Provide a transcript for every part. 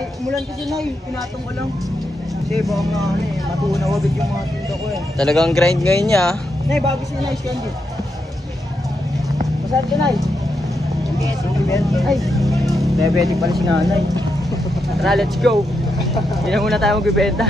Nay, umulan kasi Nay, pinatong ko lang. Kasi baka mga matunaw agad yung mga tinda ko eh. Talagang grind ngayon niya. Nay, bago si Nay, candy. Masarap ka Nay. Ay, diabetic pala si nanay. Tara, let's go. Hindi na muna tayo magbibenta.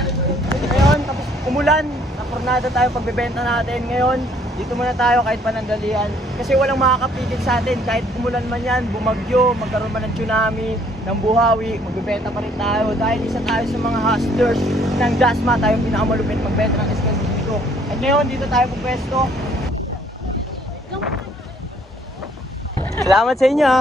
Ngayon, tapos umulan. Napornada tayo pagbibenta natin. Ngayon, dito muna tayo kahit panandalian. Kasi walang makakapigil sa atin. Kahit umulan man yan, bumagyo, magkaroon man ng tsunami, ng buhawi, magbibenta pa rin tayo. Dahil isa tayo sa mga hustlers ng Dasma. Tayo yung pinakamalupit magbenta ng escalade dito. At ngayon, dito tayo pupwesto. Salamat sa inyo.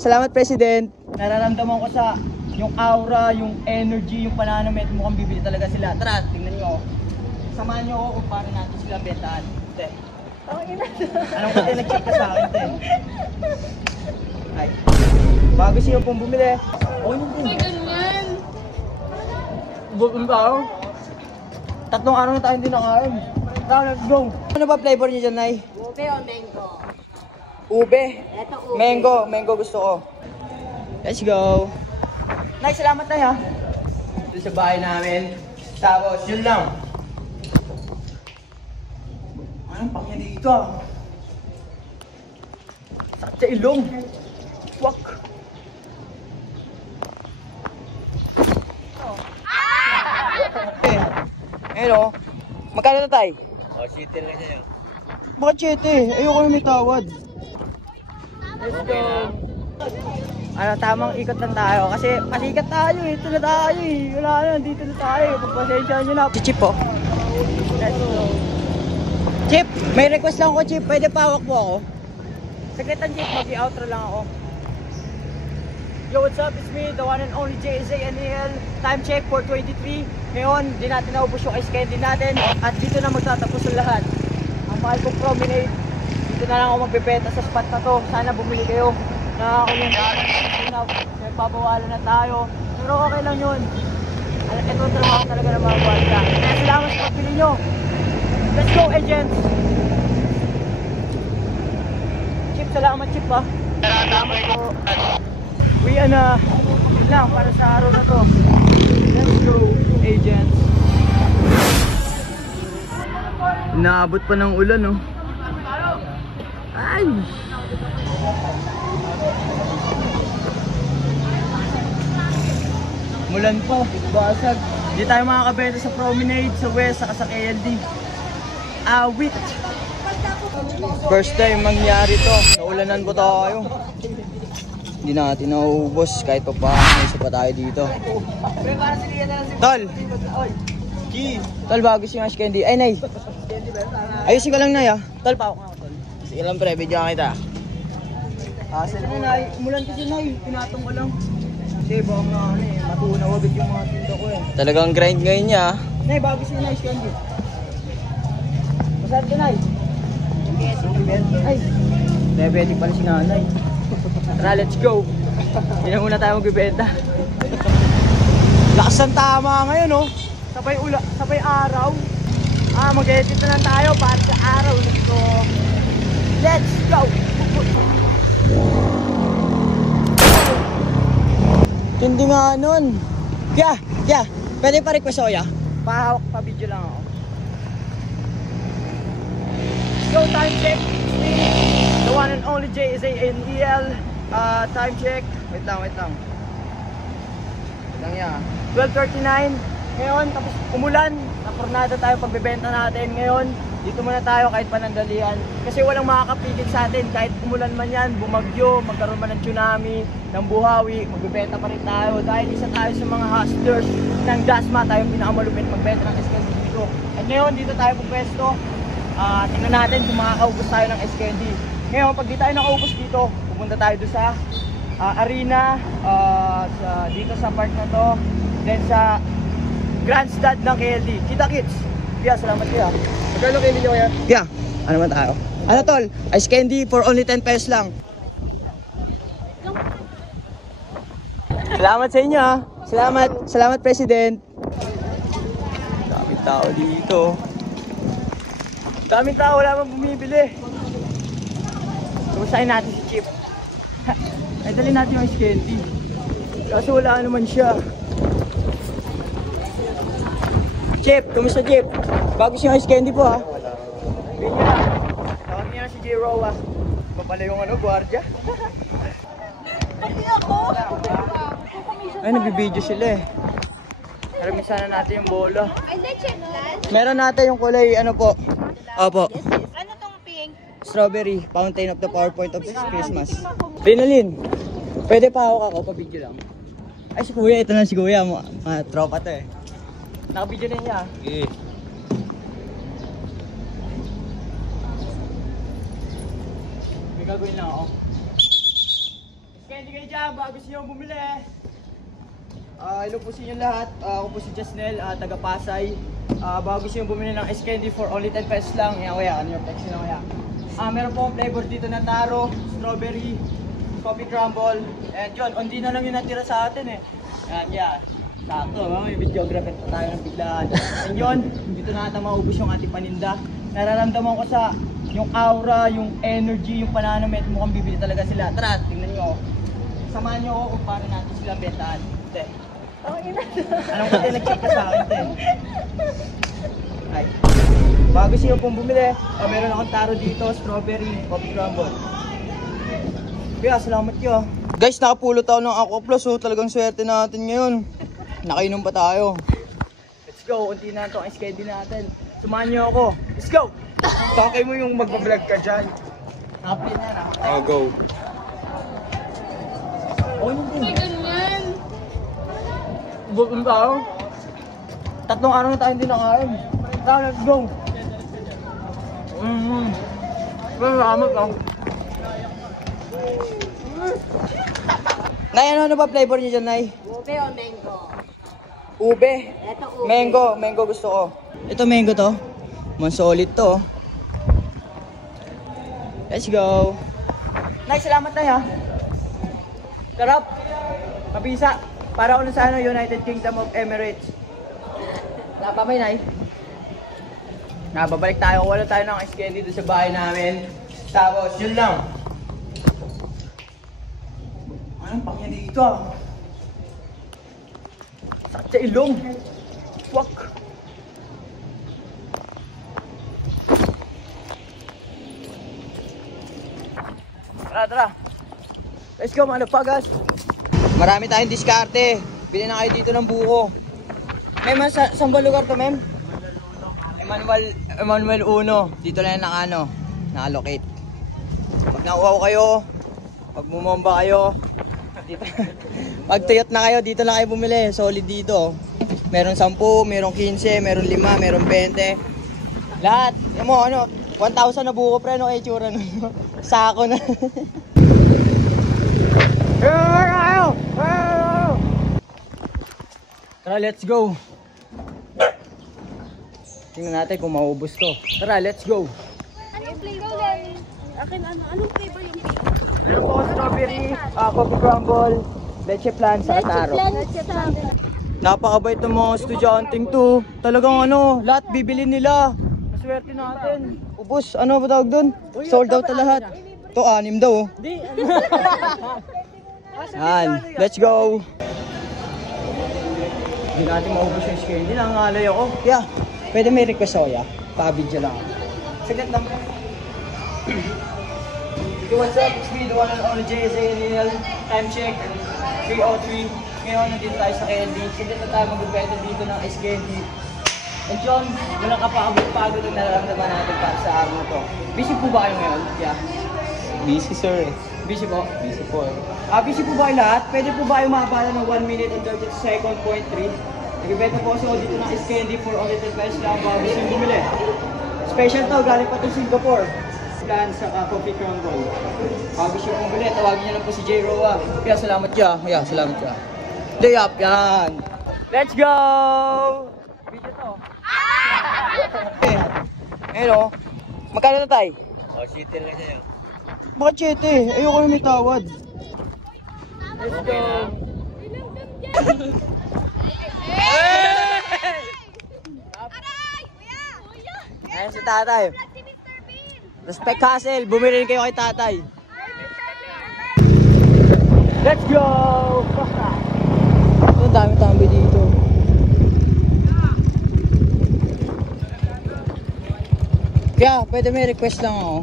Salamat President. Nararamdaman ko sa yung aura, yung energy, yung pananamit, mukhang bibili talaga sila. Tara, tingnan nyo. Samahan nyo ako kung paano natin sila bentaan. Te. Anong kasi nag-check ka sa akin, te? Ay. Bago siya pong bumili. Oh, yung din. May ganyan. Bukong tao. 3 araw na tayo hindi nakain. Tara, let's go. Ano ba flavor niyo dyan, Nay? Ube o mango? Ube. Ito ube. Mango gusto ko. Let's go. Nay, salamat na ha. Dito sa bahay namin. Tapos, yun lang. Anong pangya dito ah? Sakit sa ilong. Fuck. Hello. Magkano na tayo? Oh, shitty lang siya. Bakit chete? Ayoko na may tawad. Let's go. Ano, tamang ikot lang tayo. Kasi pasikat tayo eh. Ito na tayo eh. Wala na, dito na tayo. Pagpasensya nyo na. Si Chip oh. Let's go. Chip, may request lang ako Chip. Pwede pawak mo ako? Sagritan Chip, mag-i-outro lang ako. Yo, what's up? It's me, the one and only JZNEL. Time check 4:23. Ngayon, di natin naubos yung ice candy natin. At dito na magtatapos ang lahat. Ang mahal kong promenade. Dito na lang ako magbebenta sa spot na to. Sana bumili kayo. Nakakulong may pabawalan na tayo. Pero okay lang yun. Ito ang trabaho talaga ng mga buwalda. Kaya salamat sa pagbili nyo. Let's go, agents! Chip, salamat Chip ha. Salamat po. Uwian na. Yun lang para sa araw na to. Let's go, agents. Naabot pa ng ulan no. Ay! Mulan po, basag. Hindi tayo makakabenta sa promenade, sa west, saka sa KLD. Awit! First time mangyari to. Naulanan po tayo. Hindi natin nauubos kahit pa paano. Isa pa tayo dito. Tol! Tol, bago si Mash Candy. Ay, Nay! Ayusin ko lang, Nay ah. Tol, pawak nga ako, Tol. Sige lang pre, video kita. Ano, Nay? Umulan kasi, Nay. Pinatong ko lang. Kasi baka mga matunaw agad yung mga tinda ko eh. Talagang grind ngayon niya. Nay, bago si Nay, candy. Masarap ka, Nay. Ay, diabetic pala si nanay. Tara, let's go. Hindi na muna tayo magbibenta. Lakas ng tama ngayon, oh. Sabay araw. Mag-edit na lang tayo para sa araw nito. Let's go! Hindi nga nun. Kaya, pwede pa request ako, ya? Pahawak pa video lang ako. Go, time check. The one and only JZNEL. Time check. Wait lang. Wait lang ya. 12:39. Ngayon, tapos umulan. Napornada tayo pagbibenta natin. Ngayon, dito muna tayo kahit panandalian. Kasi walang makakapigil sa atin. Kahit umulan man yan, bumagyo, magkaroon man ng tsunami, ng buhawi, magbibenta pa rin tayo. Dahil isa tayo sa mga hustlers ng Dasma. Tayo yung pinakamalupit magbenta ng escalade dito. At ngayon, dito tayo pupwesto. Tingnan natin kung makakaubos tayo ng SKD. Ngayon, pag di tayo nakaubos dito, pupunta tayo doon sa arena, dito sa park na to, then sa grandstand ng KLD. Kita kids! Kaya, salamat kaya. Magkano kayo video kaya? Kaya, ano man tayo? Ano tol? Ice candy for only 10 pesos lang. Salamat sa inyo. Salamat President. Daming tao dito. Daming tao, wala mang bumibili. Kumustahin natin si Chip. Ay, dali natin yung ice candy. Kaso wala naman siya. Chip, kumusta Chip? Bago siyang ice candy po ha. Sabihin niya na. Tawag niya na si J. Roa. Papala yung ano, guardia. Pati ako. Ay, nagbibideo sila eh. Harami sana natin yung bola. Ay, leche plan. Meron natin yung kulay, ano po. Opo. Ano tong pink? Strawberry, fountain of the PowerPoint of Christmas. Rinalyn, pwede pa hawak ako, pa-video lang. Ay, si Kuya, ito na si Kuya. Mga tropa to eh. Naka-video na niya. Okay. May gagawin lang ako. Candy kayo dyan, bago siya bumili. Hello po sa inyo lahat. Ako po si Jasnel, taga Pasay. Bago siya bumili ng ice candy for only 10 pesos lang. Yan kuya, ano yung text nila kuya. Meron po akong flavor dito na taro, strawberry, coffee crumble. And yun, hindi na lang yung natira sa atin eh. Yan. Sakto, may videographer pa tayo ng biglaan. And yun, dito na ata maubos yung ating paninda. Nararamdaman ko sa yung aura, yung energy, yung pananamit, mukhang bibili talaga sila. Tara, tingnan nyo. Samahan nyo ako kung paano natin silang bentahan. Te. Anong kasi nag-check ka sa akin, te? Ay. Bago siya pong bumili, meron akong taro dito, strawberry, coffee crumble. Kaya, salamat nyo. Guys, nakapulot ako ng Aqua Plus, oh. Talagang swerte natin ngayon. Nakainom pa tayo. Let's go, unti na ito ang schedule natin. Samahan nyo ako. Let's go! Takay mo yung magbablog ka dyan. Nakaplay na na. Oh, go. Oh, yun May ganyan. Bukong tayo. Tatlong araw na tayo hindi nakain. Tara, let's go! Salamat lang. Nay, ano ba flavor niyo dyan, Nay? Ube o mango? Ube. Ito ube. Mango gusto ko. Ito mango to. Solid to. Let's go. Nay, salamat Nay ha. Sarap. Mabisa. Para ako na sa United Kingdom of Emirates. Napamay Nay. Babalik tayo. Wala tayo ng ice candy dito sa bahay namin. Tapos yun lang. Anong pangyan dito ah? Sakit sa ilong. Wak. Tara. Let's go mga pagas. Marami tayong diskarte. Bili na kayo dito ng buko. Ma'am, saan ba lugar to, ma'am? Emmanuel 1. Dito na yung na-allocate. Pag nauwaw kayo, pag bumomba kayo, dito. Pag tuyot na kayo, dito na kayo bumili. Solid dito. Meron 10, meron 15, meron 5, meron 20. Lahat. Yan mo, 1,000 na buko pre, itsura nun. Sako na. Tara, let's go. Tingnan natin kung maubos to. Tara, let's go. Anong flavor? Akin anong flavor yung pink? Ano po, strawberry, coffee crumble, leche plan sa taro. Napakabait ng mga estudyanteng to. Talagang lahat bibili nila. Maswerte natin. Ubus, ano ba tawag doon? Sold out na lahat. Ito, 6 daw. Yan, let's go. Hindi natin maubos yung screen. Hindi nangangalay ako. Yeah, pwede may request ako, yeah? Pa-video lang. Saglit lang. Hey, what's up? It's me, the one and only JSA Neil. Time check, 3:03. Ngayon, nandito tayo sa candy. Saglit na tayo magbibenta dito ng ice candy. And John, walang kapagod ang nararamdaman natin para sa araw na to. Busy po ba kayo ngayon? Yeah. Busy, sir. Busy po? Busy po. Busy po ba kayo lahat? Pwede po ba kayo makapala ng 1 minute and 30 second point 3? Nagbibenta po kasi ako dito ng ice candy for only 10 pesos lang bago gusto yung bumili. Special to, galing pa to Singapore. Plan sa coffee crumble. Bago siya pong bumili, tawagin niyo lang po si J. Roa. Kaya salamat siya. Kaya salamat siya. Day up, yan. Let's go! Video to. Okay. Ayun o. Magkano na tayo? Oh, shooter ka dyan. Bakit 7? Ayoko na may tawad. Let's go. Ayan si tatay. Respect Castle. Bumili rin kayo kay tatay. Let's go! dami tambi dito. Kaya, pwede may request lang ako.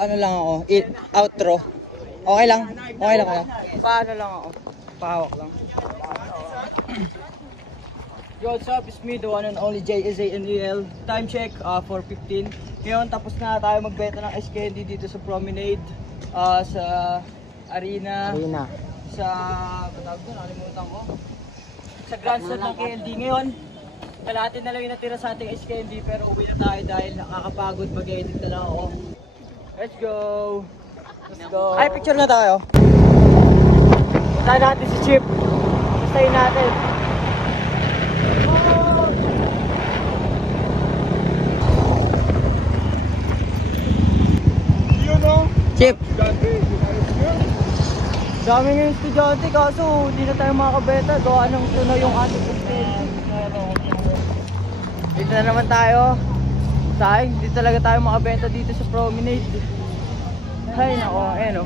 Ano lang ako, outro. Okay lang? Okay lang kaya? Paano lang ako? Pahawak lang. Yo, what's up? It's me, the one and only JSANEL. Time check, 4:15. Ngayon, tapos na tayo magbenta ng ice candy dito sa Promenade. Sa Arena. Sa, patawag ko, nakalimutan ko. Sa Grand Stand ng KND. Ngayon, kalahati na lang yung natira sa ating ice candy, pero uwi na tayo dahil nakakapagod, mag-edit na lang ako. Let's go! Let's go! Ay, picture na tayo. Puntahan natin si Chip. Bastayin natin. Chip! Dami ng estudyante kaso hindi na tayo makakabenta. Gawa ng tunaw yung ating estudyante. Dito na naman tayo. Sayang, hindi talaga tayo makabenta dito sa Promenade. Ay nako, ayan o.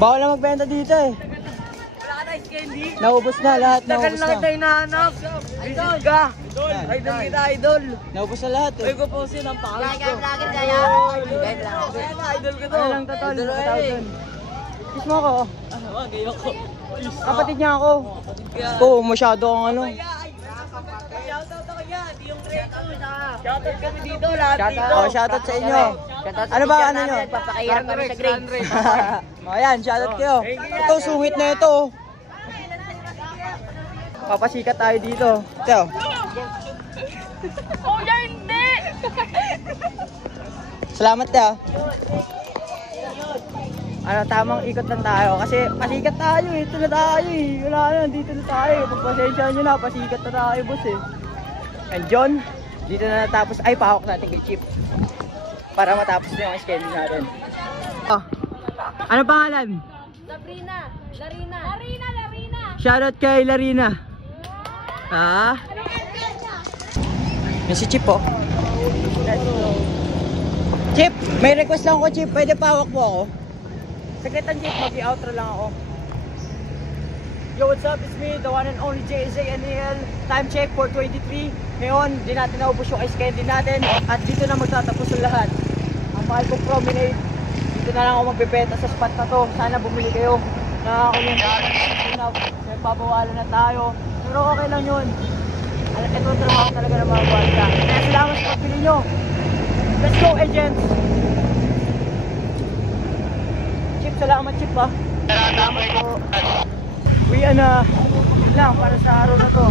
Bawal na magbenta dito eh. Wala ka na ice candy? Naubos na lahat, Tagal naubos na kita na. hinahanap. Idol ka. Idol kita, idol. Naubos na lahat Uy, eh. ko po siya ng pangalas ko. kaya. Idol ko to. Ano lang totoo, Idol ko $1,000. Kiss mo ako. Gayo ko. Kapatid niya ako. Kaya. Oo, masyado ang ano. Shoutout ako yan. Yung reto. Shoutout kami dito. Lahat dito. Oh, shoutout sa inyo. Ano ba ano nyo? Papakahirap kami sa grade. Ayan, shoutout kayo. Ito, sungit na ito. Papasikat tayo dito. Ito. Oh, hindi. Salamat ka. Ano, tamang ikot lang tayo kasi pasikat tayo eh. Ito na tayo eh. Wala na, dito na tayo. Pagpasensya nyo na, pasikat na tayo boss eh. And John, dito na natapos. Ay, pahawak natin kay Chip. Para matapos na yung schedule natin. Oh. Ano pangalan? Larina. Larina. Shoutout kay Larina. Ah? Yan si Chip oh. Chip, may request lang ako Chip. Pwede pahawak mo ako? Saglitan Chip, mag-i-outro lang ako. Yo, what's up? It's me, the one and only JSANEL. Time check, 4:23. Ngayon, di natin naubos yung ice candy natin. At dito na magtatapos ang lahat. Ang mahal kong Promenade. Dito na lang ako magbebenta sa spot na to. Sana bumili kayo. Nagpapawalan na tayo. Pero okay lang yun. Ito ang trabaho talaga ng mga bata. Kaya salamat sa pagbili nyo. Let's go, agents! Chip, salamat Chip ah. Salamat po. Uwian na lang para sa araw na to.